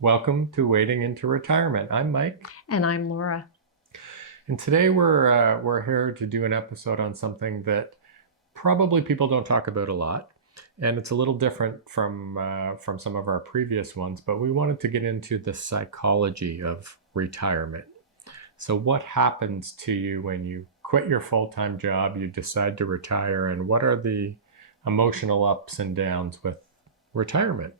Welcome to Wading into Retirement. I'm Mike, And I'm Laura. and today we're here to do an episode on something that probably people don't talk about a lot, and it's a little different from some of our previous ones. But we wanted to get into the psychology of retirement. So, what happens to you when you quit your full-time job, you decide to retire, and what are the emotional ups and downs with retirement?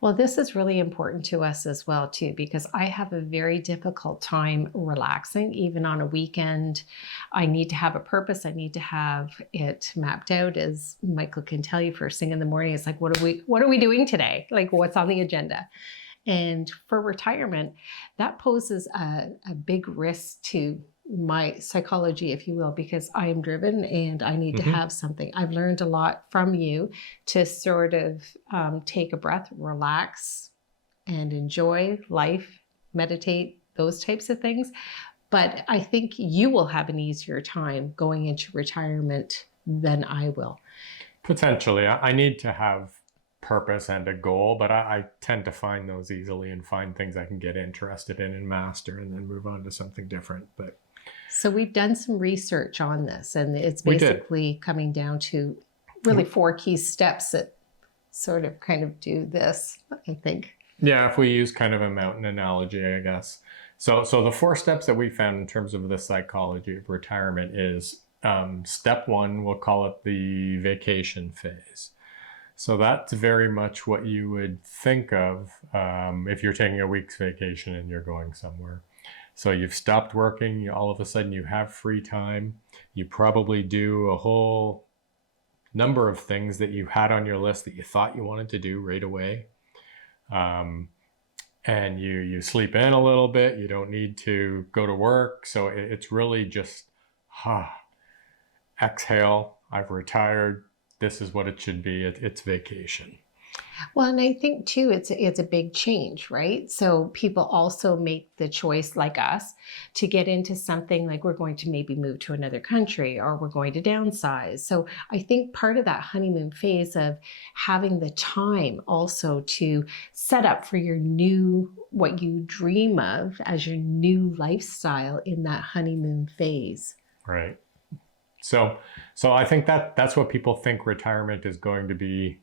Well, this is really important to us as well, too, because I have a very difficult time relaxing, even on a weekend. I need to have a purpose. I need to have it mapped out, as Michael can tell you first thing in the morning. It's like, what are we doing today? Like, what's on the agenda? And for retirement, that poses a big risk to my psychology, if you will, because I am driven and I need to Hmm. have something. I've learned a lot from you to sort of take a breath, relax, and enjoy life, meditate, those types of things. But I think you will have an easier time going into retirement than I will. Potentially. I need to have purpose and a goal, but I tend to find those easily and find things I can get interested in and master and then move on to something different. But So we've done some research on this, and it's we did. basically coming down to really four key steps that sort of kind of do this, I think. Yeah, if we use kind of a mountain analogy, I guess. So the four steps that we found in terms of the psychology of retirement is step one, we'll call it the vacation phase. So that's very much what you would think of if you're taking a week's vacation and you're going somewhere. So you've stopped working, all of a sudden you have free time. You probably do a whole number of things that you had on your list that you thought you wanted to do right away. And you sleep in a little bit. You don't need to go to work. So it's really just, exhale. I've retired. This is what it should be. It's vacation. Well, and I think too, it's a big change, right? So people also make the choice, like us, to get into something like we're going to maybe move to another country or we're going to downsize. So I think part of that honeymoon phase of having the time also to set up for your new, what you dream of as your new lifestyle in that honeymoon phase. Right. So I think that's what people think retirement is going to be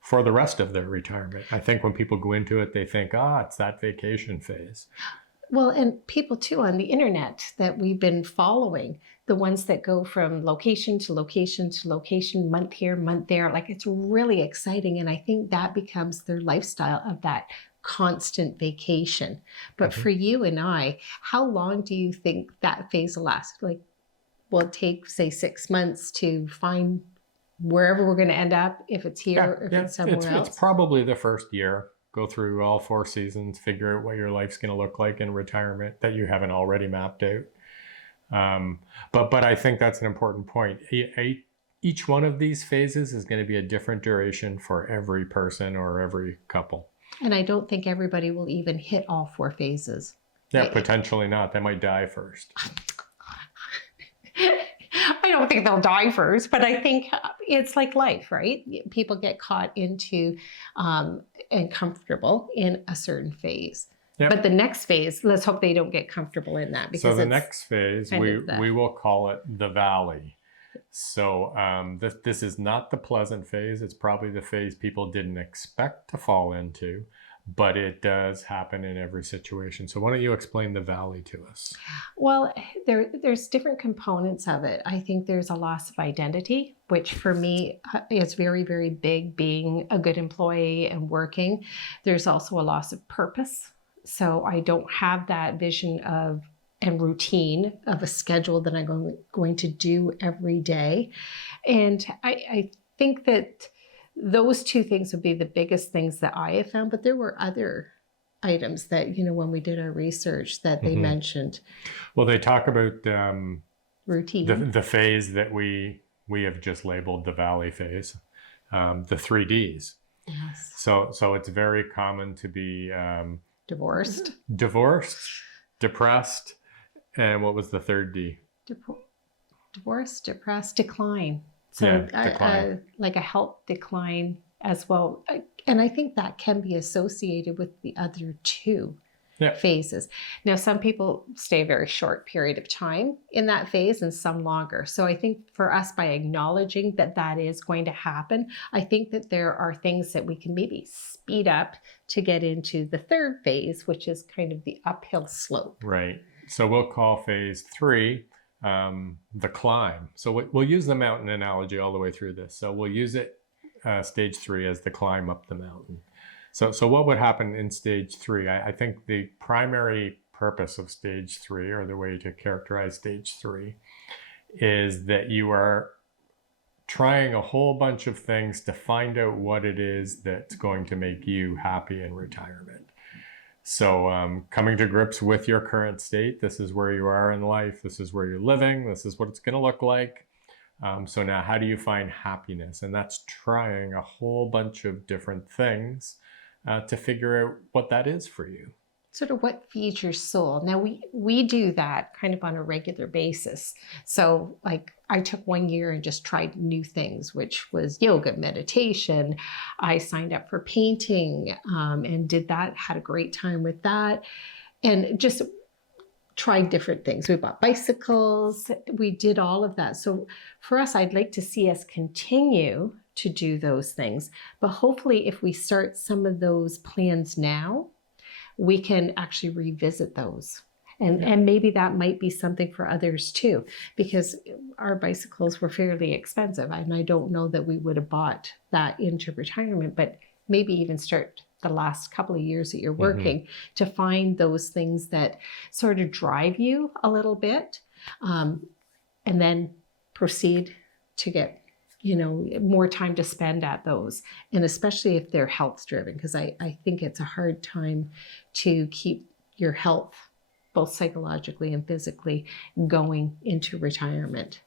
for the rest of their retirement. I think when people go into it, they think, it's that vacation phase. Well, and people too on the internet that we've been following, the ones that go from location to location to location, month here, month there, like it's really exciting. And I think that becomes their lifestyle of that constant vacation. But for you and I, how long do you think that phase will last? Like, will it take, say, 6 months to find wherever we're going to end up, if it's here or if it's somewhere else? It's probably the first year. Go through all four seasons, figure out what your life's going to look like in retirement that you haven't already mapped out. But I think that's an important point. Each one of these phases is going to be a different duration for every person or every couple. And I don't think everybody will even hit all four phases. Yeah, potentially not. They might die first. I don't think they'll die first, but I think it's like life, right? People get caught into and comfortable in a certain phase. Yep. But the next phase, let's hope they don't get comfortable in that. So the next phase, we will call it the valley. So this is not the pleasant phase. It's probably the phase people didn't expect to fall into, but it does happen in every situation. So why don't you explain the valley to us? Well, there's different components of it. I think there's a loss of identity, which for me is very, very big, being a good employee and working. There's also a loss of purpose. So I don't have that vision of and routine of a schedule that I'm going to do every day. And I think that those two things would be the biggest things that I have found, but there were other items that, when we did our research that they mentioned. Well, they talk about routine. The phase that we have just labeled the valley phase, the 3Ds. Yes. So it's very common to be Divorced, depressed, and what was the third D? Divorced, depressed, decline. So Yeah, decline. like a health decline as well. And I think that can be associated with the other two Yeah. phases. Now, some people stay a very short period of time in that phase and some longer. So I think for us, by acknowledging that that is going to happen, I think that there are things that we can maybe speed up to get into the third phase, which is kind of the uphill slope. Right. So we'll call phase 3 the climb. So we'll use the mountain analogy all the way through this. So we'll use it, stage 3, as the climb up the mountain. So what would happen in stage 3? I think the primary purpose of stage 3, or the way to characterize stage 3, is that you are trying a whole bunch of things to find out what it is that's going to make you happy in retirement. So coming to grips with your current state, this is where you are in life, this is where you're living, this is what it's going to look like. So now how do you find happiness? And that's trying a whole bunch of different things to figure out what that is for you. Sort of what feeds your soul. Now we do that kind of on a regular basis. So like I took 1 year and just tried new things, which was yoga, meditation. I signed up for painting and did that, had a great time with that, and just tried different things. We bought bicycles, we did all of that. So for us, I'd like to see us continue to do those things. But hopefully if we start some of those plans now, we can actually revisit those. And maybe that might be something for others too, because our bicycles were fairly expensive. And I don't know that we would have bought that into retirement, but maybe even start the last couple of years that you're working to find those things that sort of drive you a little bit, and then proceed to get more time to spend at those. And especially if they're health driven, because I think it's a hard time to keep your health, both psychologically and physically, going into retirement.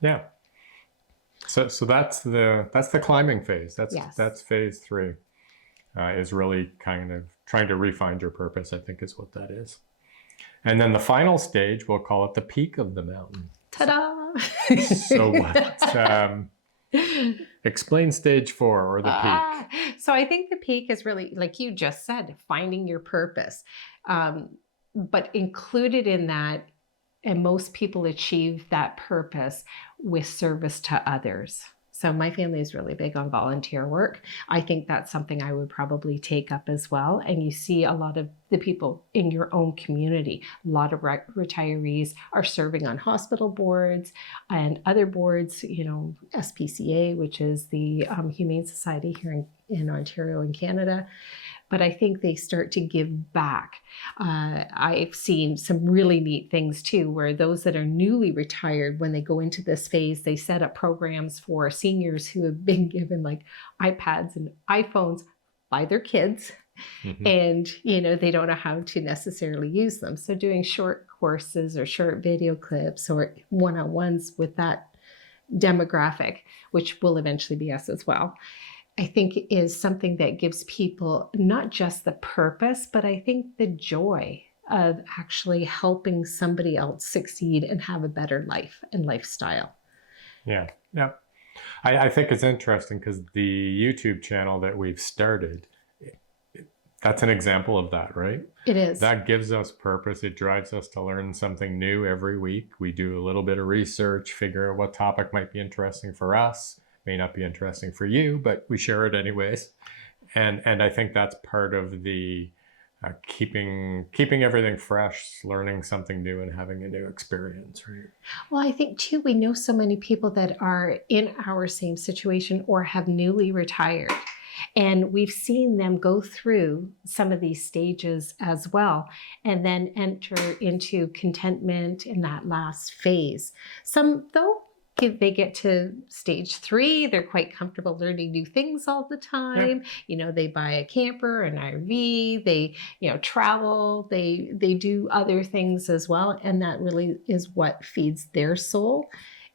Yeah. So that's the climbing phase. That's phase 3, is really kind of trying to refine your purpose, I think is what that is. And then the final stage, we'll call it the peak of the mountain. Ta-da! So what? Explain stage 4, or the peak. So I think the peak is really, like you just said, finding your purpose. But included in that, and most people achieve that purpose with service to others. So my family is really big on volunteer work. I think that's something I would probably take up as well. And you see a lot of the people in your own community, a lot of retirees are serving on hospital boards and other boards, SPCA, which is the Humane Society here in Ontario and Canada. But I think they start to give back. I've seen some really neat things too, where those that are newly retired, when they go into this phase, they set up programs for seniors who have been given like iPads and iPhones by their kids. And, they don't know how to necessarily use them. So doing short courses or short video clips or one-on-ones with that demographic, which will eventually be us as well, I think is something that gives people not just the purpose, but I think the joy of actually helping somebody else succeed and have a better life and lifestyle. Yeah. I think it's interesting because the YouTube channel that we've started, that's an example of that, right? It is. That gives us purpose. It drives us to learn something new every week. We do a little bit of research, figure out what topic might be interesting for us. May not be interesting for you, but we share it anyways. And I think that's part of the keeping everything fresh, learning something new and having a new experience, right? Well, I think too, we know so many people that are in our same situation or have newly retired. And we've seen them go through some of these stages as well, and then enter into contentment in that last phase. Some, though, they get to stage 3, they're quite comfortable learning new things all the time. They buy a camper, an RV, they, travel, they do other things as well. And that really is what feeds their soul.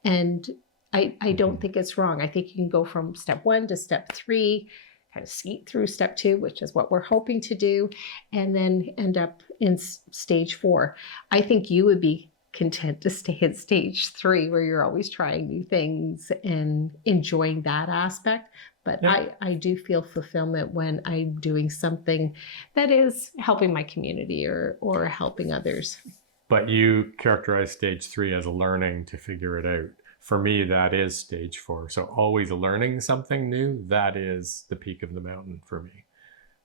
And I don't think it's wrong. I think you can go from step 1 to step 3, kind of skeet through step 2, which is what we're hoping to do, and then end up in stage 4. I think you would be content to stay at stage 3, where you're always trying new things and enjoying that aspect. But But Yeah. I do feel fulfillment when I'm doing something that is helping my community or helping others. But you characterize stage 3 as learning to figure it out. For me, that is stage 4. So always learning something new, that is the peak of the mountain for me.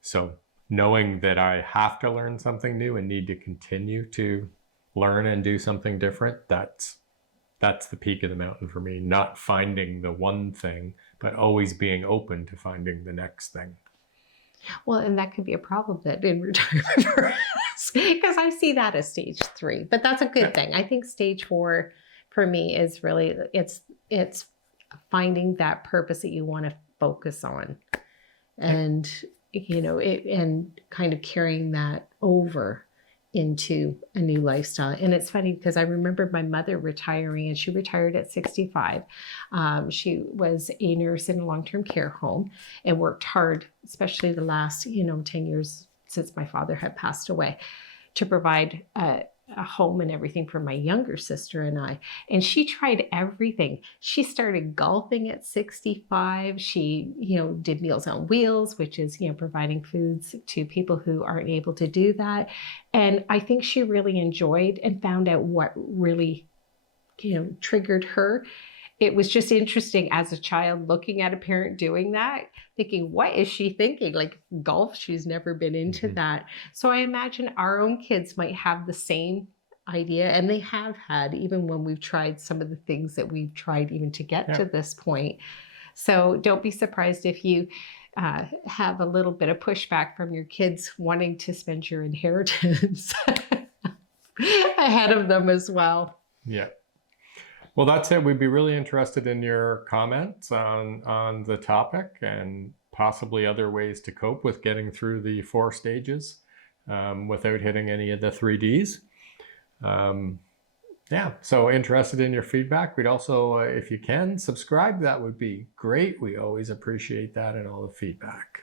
So knowing that I have to learn something new and need to continue to learn and do something different, that's the peak of the mountain for me. Not finding the one thing, but always being open to finding the next thing. Well, and that could be a problem then in retirement for us, because I see that as stage 3. But that's a good thing. I think stage 4 for me is really it's finding that purpose that you want to focus on, and and kind of carrying that over into a new lifestyle. And it's funny because I remember my mother retiring, and she retired at 65. She was a nurse in a long-term care home and worked hard, especially the last 10 years since my father had passed away, to provide a home and everything for my younger sister and I. And she tried everything. She started golfing at 65. She, did Meals on Wheels, which is, providing foods to people who aren't able to do that. And I think she really enjoyed and found out what really, triggered her. It was just interesting as a child looking at a parent doing that, thinking, what is she thinking? Like golf, she's never been into that. So I imagine our own kids might have the same idea, and they have had, even when we've tried some of the things that we've tried even to get to this point. So don't be surprised if you have a little bit of pushback from your kids wanting to spend your inheritance ahead of them as well. Yeah. Well, that's it. We'd be really interested in your comments on the topic and possibly other ways to cope with getting through the 4 stages without hitting any of the 3Ds. So interested in your feedback. We'd also, if you can, subscribe. That would be great. We always appreciate that and all the feedback.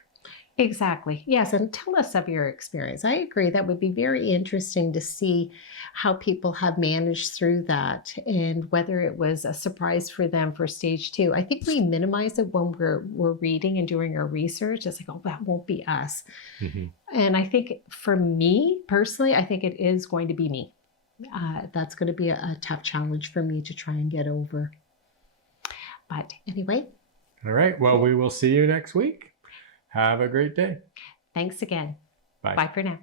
Exactly. Yes. And tell us of your experience. I agree. That would be very interesting to see how people have managed through that and whether it was a surprise for them for stage 2. I think we minimize it when we're reading and doing our research. It's like, oh, that won't be us. And I think for me personally, I think it is going to be me. That's going to be a tough challenge for me to try and get over. But anyway. All right. Well, we will see you next week. Have a great day. Thanks again. Bye. Bye for now.